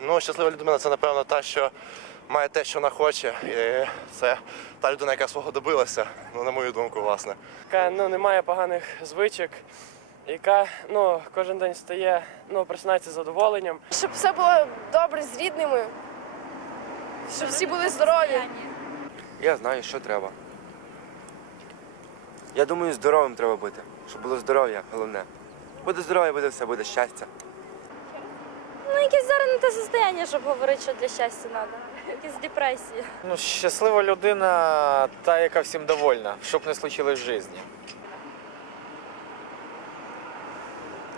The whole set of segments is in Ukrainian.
Ну, щаслива людина це, напевно, та, що має те, що вона хоче. І це та людина, яка свого добилася, ну, на мою думку, власне. яка ну, не має поганих звичок, яка ну, кожен день стає, ну, просинається з задоволенням. Щоб все було добре з рідними, щоб всі були здорові. Я знаю, що треба. Я думаю, здоровим треба бути, щоб було здоров'я, головне. Буде здоров'я, буде все, буде щастя. Якесь зараз не те состояння, щоб говорити, що для щастя треба. Якісь депресії. Ну, щаслива людина, та, яка всім довольна, щоб не случилось в житті.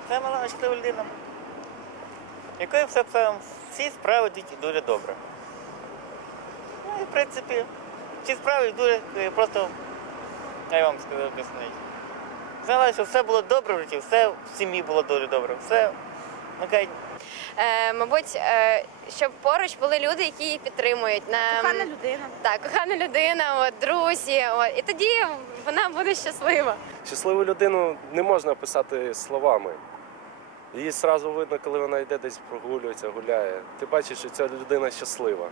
Це мала щаслива людина, якої все, все, всі справи дуже добре. Ну і в принципі, всі справи дуже е, просто, я вам сказав об'яснити. Знала, що все було добре в житті, все в сім'ї було дуже добре, все. Ну, кажуть, мабуть, е, щоб поруч були люди, які її підтримують. На... Кохана людина. Так, кохана людина, от, друзі. От, і тоді вона буде щаслива. Щасливу людину не можна описати словами. Її одразу видно, коли вона йде десь прогулюється, гуляє. Ти бачиш, що ця людина щаслива.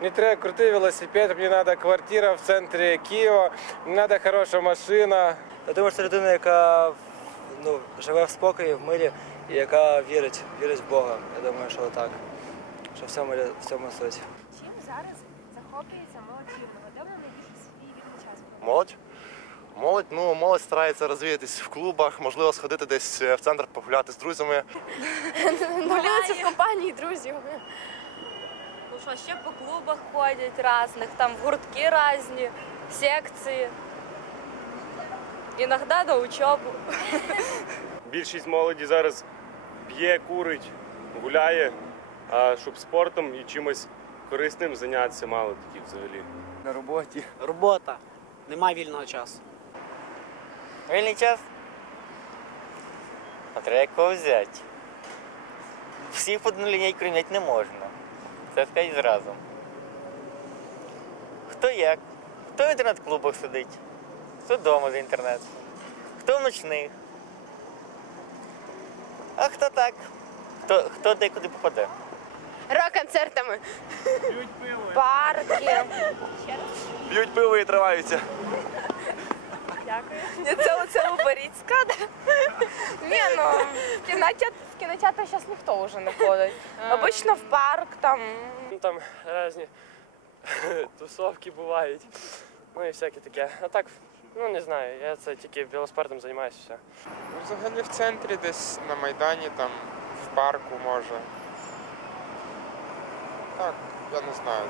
Мені треба крутий велосипед, мені треба квартира в центрі Києва, мені треба хороша машина. Я думаю, що це людина, яка ну, живе в спокої, в мирі і яка вірить, вірить в Бога. Я думаю, що так. Що в цьому, в цьому суть. Чим зараз захоплюється молодь Рівного? Де вона найбільше свій вільний час? Молодь. Молодь, ну, молодь старається розвіятись в клубах, можливо, сходити десь е, в центр погуляти з друзями. Гуляються в компанії друзів. Ну що, ще по клубах ходять різних, там гуртки різні, секції. Іноді на учебу. Більшість молоді зараз п'є, курить, гуляє, а щоб спортом і чимось корисним зайнятися мало таких взагалі. На роботі. Робота. Немає вільного часу. вільний час. А треба кого взяти. Всіх в одну лінійку рівняти не можна. Це сказати зразу. Хто як? Хто в інтернет-клубах сидить, хто вдома з інтернету, хто в ночних. А хто так? Хто, хто де куди попаде. Рок-концертами. Парки. П'ють пиво і триваються. Дякую. Це оце Уборіцька, да? Ні, ну, в кінотеатр, в кінотеатр зараз ніхто вже не ходить. Обично в парк там. Ну, Там різні тусовки бувають. Ну і всяке таке. А так, ну не знаю, я це тільки велоспортом займаюся. Все. Взагалі в центрі, десь на Майдані, там в парку може. Так, я не знаю.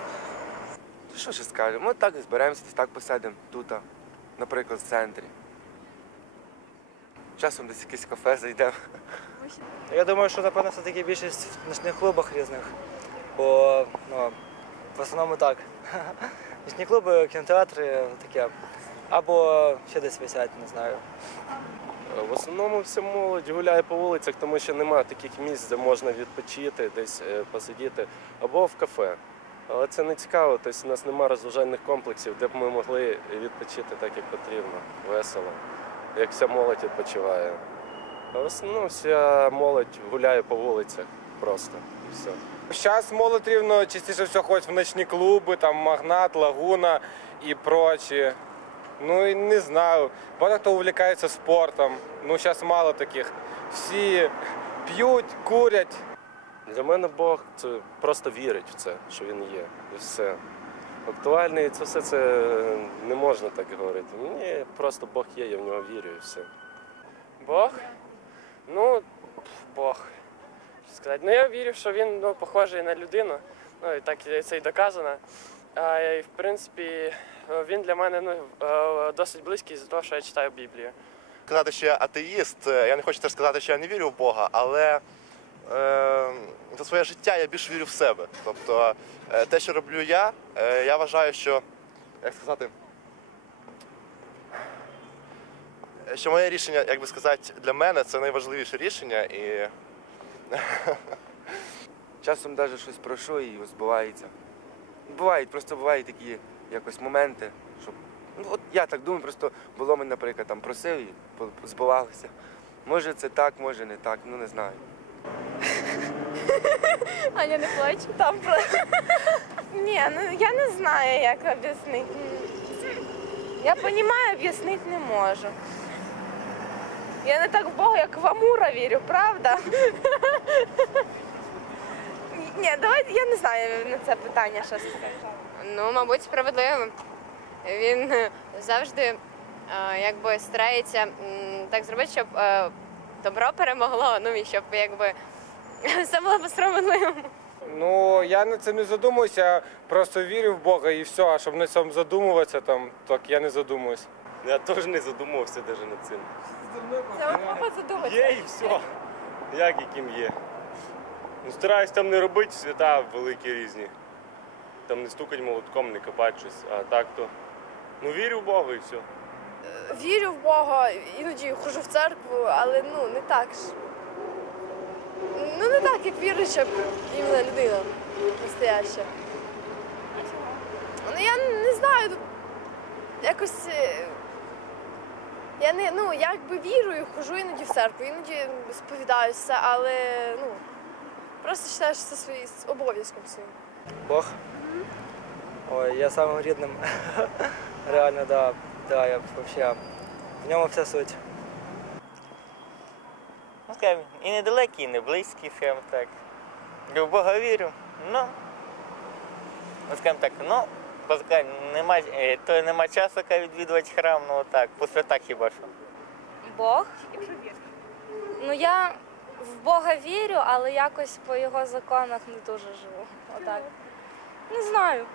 То що ще скажемо? Ми так зберемося, так посидимо тут, наприклад, в центрі. Часом десь якесь кафе зайдемо. Я думаю, що напевно все-таки більшість в нічних клубах різних. Бо ну, в основному так. Нічні клуби, кінотеатри таке. Або ще десь висять, не знаю. Е, В основному вся молодь гуляє по вулицях, тому що немає таких місць, де можна відпочити, десь е, посидіти, або в кафе. Але це не цікаво, тобто у нас немає розважальних комплексів, де б ми могли відпочити так, як потрібно, весело, як вся молодь відпочиває. А в основному вся молодь гуляє по вулицях просто і все. Зараз молодь рівно частіше все ходить в ночні клуби, там Магнат, Лагуна і прочі. Ну і не знаю. Багато хто увлікається спортом. Ну зараз мало таких. Всі п'ють, курять. Для мене Бог це просто вірить в це, що він є, і все. Актуальний, це все це не можна так говорити. Ні, просто Бог є, я в нього вірю і все. Бог? Ну, Бог. Сказати? Ну я вірю, що він ну, похожий на людину. Ну і так це і доказано. І, в принципі, е, він для мене ну, е, досить близький з того, що я читаю Біблію. Сказати, що я атеїст, е, я не хочу теж сказати, що я не вірю в Бога, але е, за своє життя я більш вірю в себе. Тобто е, те, що роблю я, е, я вважаю, що, як сказати, що моє рішення, як би сказати, для мене це найважливіше рішення. І Часом навіть щось прошу і збувається. Бувають, просто бувають такі якось моменти, щоб. Ну, от я так думаю, просто було мене, наприклад, там просив і збувалося. Може це так, може не так, ну не знаю. Аня не плаче. Там про... Ні, ну я не знаю, як об'яснити. Я розумію, об'яснити не можу. Я не так в Бога, як в Амура вірю, правда? Ні, давайте я не знаю на це питання, що сказати. Ну, мабуть, справедливим. Він е, завжди е, якби старається м, так зробити, щоб е, добро перемогло, ну і щоб якби все було по-справедливому. Ну, я над цим не задумуюся, я просто вірю в Бога і все, а щоб на цьому задумуватися, там, так я не задумуюсь. Я теж не задумувався навіть над цим. Це ви задуматися. Є і все. Як яким є. Ну, стараюсь там не робити свята великі різні. Там не стукать молотком, не копати щось, а так то. Ну вірю в Бога і все. Вірю в Бога, іноді ходжу в церкву, але ну не так ж. Ну не так, як віруюча іменно людина настояща. Ну я не знаю, якось. е, Я не ну якби вірую, ходжу іноді в церкву, іноді сповідаюся, але ну просто вважаю, що це свої обов'язком своїм. Бог. Ой, я самым рідним. Реально, да. Да, я вообще. В ньому вся суть. Ну, скажімо, і недалекі, і не близькі, скажімо так. Я в Бога вірю. Ну, ну скажімо так, ну, поки нема, е, то нема часу ка відвідувати храм, ну так, по святах хіба що. Бог. Ну я в Бога вірю, але якось по його законах не дуже живу. Отак. Не знаю.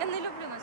Я не люблю на